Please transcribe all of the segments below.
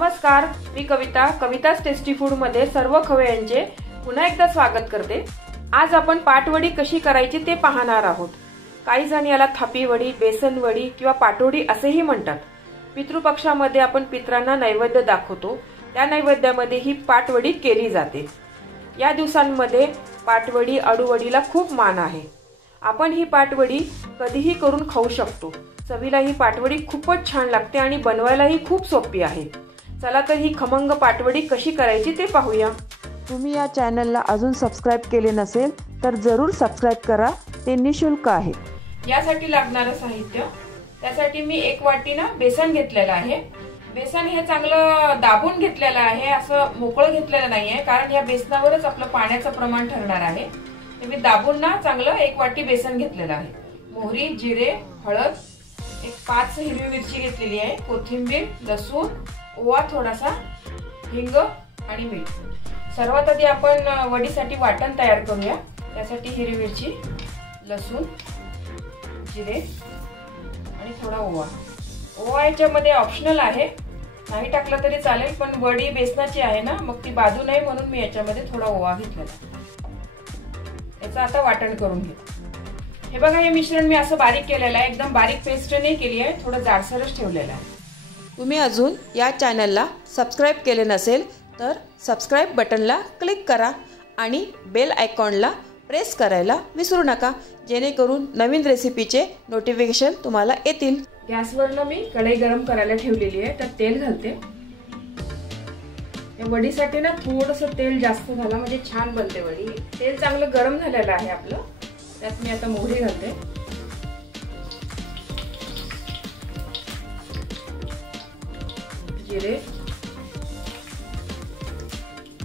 नमस्कार, मी कविता's tasty food मध्ये सर्व खवय्यांचे पुन्हा एकदा स्वागत करते। आज आपण पाटवडी कशी करायची ते पाहणार आहोत। काही जण याला थापी वडी, बेसन वडी किंवा पाटवडी असेही म्हणतात। पितृपक्षामध्ये आपण पितरांना नैवेद्य दाखवतो, त्या नैवेद्यामध्ये ही पाटवडी केली जाते। या दिवसांमध्ये पाटवडी, अळूवडीला खूप मान आहे। आपण ही पाटवडी कधीही करून खाऊ शकतो। चवीला ही पाटवडी खूपच छान लागते आणि बनवायलाही खूप सोपी आहे। चला तर ही खमंग पाटवडी कशी करायची ते पाहूया। तुम्ही या चॅनलला अजून सबस्क्राइब केले नसेल तर जरूर सबस्क्राइब करा, ते निशुल्क आहे। यासाठी लागणारे साहित्य, त्यासाठी मी 1 वाटी बेसन घेतलेलं आहे। बेसन हे चांगलं दाबून घेतलेलं आहे, असं मोकळं घेतलेलं नाहीये, कारण या बेसनावरच आपलं पाण्याचं प्रमाण ठरणार आहे। मी दाबून चांगलं 1 वाटी बेसन घेतलेलं आहे। मोहरी, जिरे, हळद, 5 हिरवी मिरची घेतलेली आहे, कोथिंबीर, लसूण, ओवा थोडासा, हिंग आणि मीठ। सर्वात आधी आपण वडीसाठी वाटण तयार करूया। त्यासाठी हिरवी मिरची, लसूण, जिरे आणि थोडा ओवा। ओवा याच्यामध्ये ऑप्शनल आहे, नाही टाकला तरी चालेल, पण वडी बेसनाची आहे ना, मग ती बाजू नाही म्हणून मी याच्यामध्ये थोडा ओवा घेतलेला। याचं आता वाटण करून घेऊ। हे बघा, हे मिश्रण मी असं बारीक केलेलं आहे, एकदम बारीक पेस्ट नाही केली आहे, थोडं जाडसरच ठेवलेलं आहे। तुम्ही अजून या चॅनलला सबस्क्राइब केले नसेल तर सबस्क्राइब बटनला क्लिक करा आणि बेल आयकॉनला प्रेस करायला विसरू नका, जेणेकरून नवीन रेसिपीचे नोटिफिकेशन तुम्हाला येतील। गॅसवरनं मी कढई गरम करायला ठेवलेली आहे, त्यात तेल घालते। या वडीसाठी थोडंसं तेल जास्त झालं म्हणजे छान बनते वडी। तेल चांगलं गरम झालेलं आहे आपलं, त्यात मी आता मोहरी घालते, जिरे,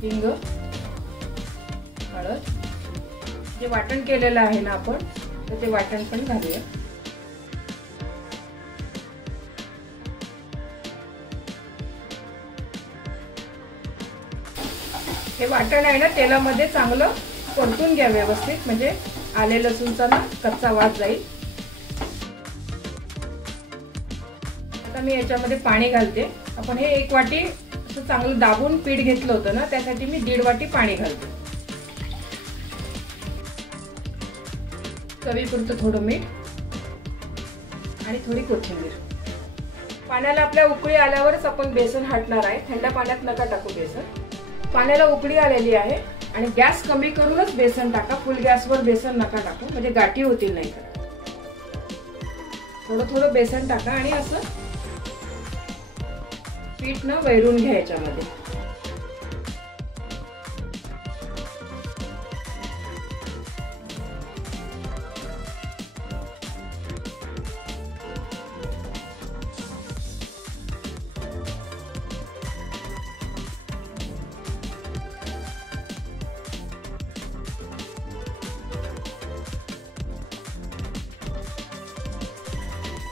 हिंग, हळद, जे वाटण केलेलं आहे ना आपण, तर ते वाटण पण घालूया। हे वाटण आहे ना तेलामध्ये चांगलं परतून घ्या व्यवस्थित, म्हणजे आले लसूणचा कच्चा वास जाईल। आता मी याच्यामध्ये पाणी घालते। आपण हे 1 वाटी असं चांगलं दाबून पीठ घेतलं होतं ना, त्यासाठी मी 1.5 वाटी पाणी घालते। चवीपुरतं थोडं मीठ आणि थोडी कोथिंबीर। पाण्याला आपल्या उकळी आल्यावरच आपण बेसन हटणार आहे, थंड पाण्यात नका टाकू बेसन। पाण्याला उकळी आलेली आहे आणि गॅस कमी करूनच बेसन टाका, फुल गॅसवर बेसन नका टाकू, म्हणजे गाठी होतील नाही तर। थोडं थोडं बेसन टाका आणि असं पीठ वैरून घ्या याच्यामध्ये।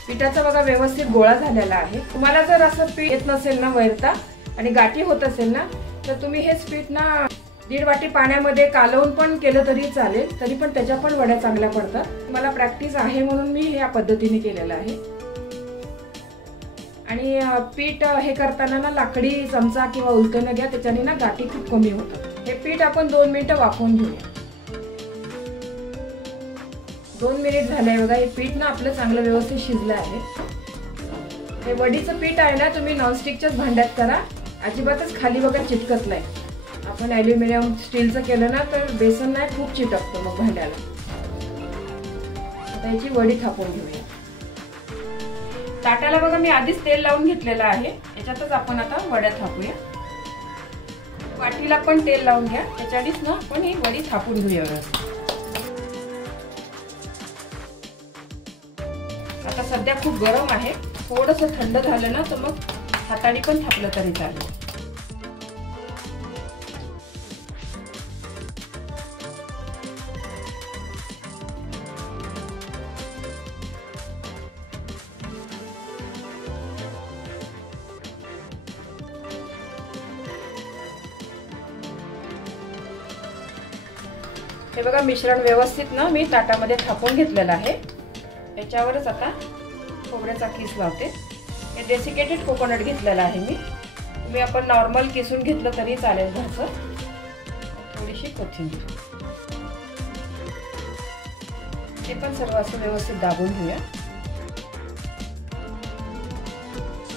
पिठाचा बघा व्यवस्थित गोळा झालेला आहे। तुम्हाला जर असं पीठ येत नसेल ना वैरता आणि गाठी होत असेल ना, तर तुम्ही हेच पीठ 1.5 वाटी पाण्यामध्ये कालवून पण केलं तरी चालेल, तरी पण त्याच्या पण वड्या चांगल्या पडतात। मला प्रॅक्टिस आहे म्हणून मी या पद्धतीने केलेलं आहे। आणि पीठ हे करताना लाकडी चमचा किंवा उलटणं घ्या, त्याच्याने गाठी खूप कमी होतात। हे पीठ आपण 2 मिनिटं वाफवून घेऊया। 2 मिनिट झाले बघा, हे पीठ आपलं चांगलं व्यवस्थित शिजलं आहे। हे वडीचं पीठ आहे ना, तुम्ही नॉनस्टिकच्याच भांड्यात करा, अजिबातच खाली बघा चिटकत नाही। आपण ॲल्युमिनियम स्टीलचं केलं ना तर बेसन नाही खूप चिटकतं मग भांड्याला। आता याची वडी थापून घेऊया। ताटाला बघा मी आधीच तेल लावून घेतलेलं आहे, याच्यातच आपण आता वड्या थापूया। वाटीला पण तेल लावून घ्या, त्याच्यानेच आपण ही वडी थापून घेऊया। आता सध्या खूप गरम आहे, थोडंसं थंड झालं ना तर मग हाताने पण थापलं तरी चालेल। हे बघा, मिश्रण व्यवस्थित मी ताटामध्ये थापून घेतलेलं आहे। याच्यावरच आता खोबऱ्याचा किस लावते। हे डेसिकेटेड कोकोनट घेतलेला आहे मी, तुम्ही आपण नॉर्मल किसून घेतलं तरी चालेल घरचं. थोडीशी कोथिंबीर, हे पण सर्व असं व्यवस्थित दाबून घेऊया.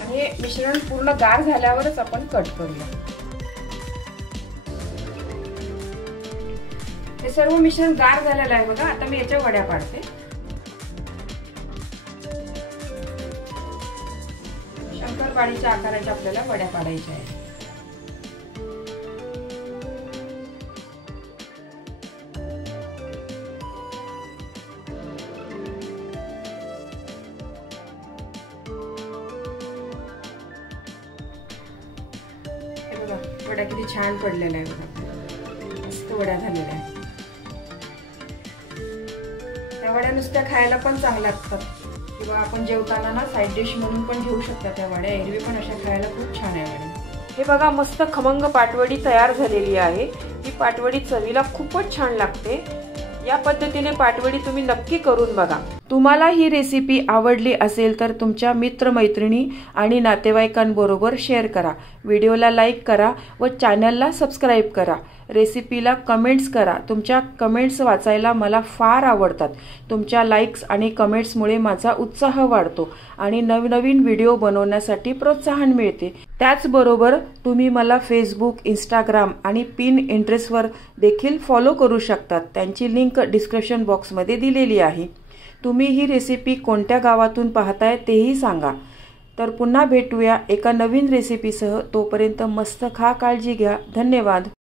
आणि हे मिश्रण पूर्ण गार झाल्यावरच आपण कट करूया. हे सर्व मिश्रण गार झालेलं आहे बघा. आता मी याच्या वड्या पाडते. शंकरपाळीच्या आकाराच्या आपल्याला वड्या पाडायच्या आहेत. हे बघा वड्या किती छान पडलेल्या आहे बघा. मस्त वड्या झालेल्या आहेत. त्या वड्या नुसत्या खायला पण चांगल्या लागतात किंवा आपण जेवताना ना साईड डिश म्हणून पण घेऊ शकता. त्या वड्या एरवी पण अशा खायला खूप छान आहे वड्या. हे बघा मस्त खमंग पाटवडी तयार झालेली आहे. ही पाटवडी चवीला खूपच छान लागते. या पद्धतीने पाटवडी तुम्ही नक्की करून बघा. तुम्हाला ही रेसिपी आवडली असेल तर तुमच्या मित्रमैत्रिणी आणि नातेवाईकांबरोबर शेअर करा. व्हिडिओला लाईक करा व चॅनलला सबस्क्राईब करा. रेसिपीला कमेंट्स करा. तुमच्या कमेंट्स वाचायला मला फार आवडतात. तुमच्या लाईक्स आणि कमेंट्समुळे माझा उत्साह वाढतो आणि नवनवीन व्हिडिओ बनवण्यासाठी प्रोत्साहन मिळते. त्याचबरोबर तुम्ही मला फेसबुक, इंस्टाग्राम आणि पिनट्रेस्टवर देखील फॉलो करू शकतात. त्यांची लिंक डिस्क्रिप्शन बॉक्समध्ये दिलेली आहे. तुम्ही ही रेसिपी कोणत्या गावातून पाहताय तेही सांगा. तर पुन्हा भेटूया एका नवीन रेसिपीसह. तोपर्यंत मस्त खा, काळजी घ्या. धन्यवाद.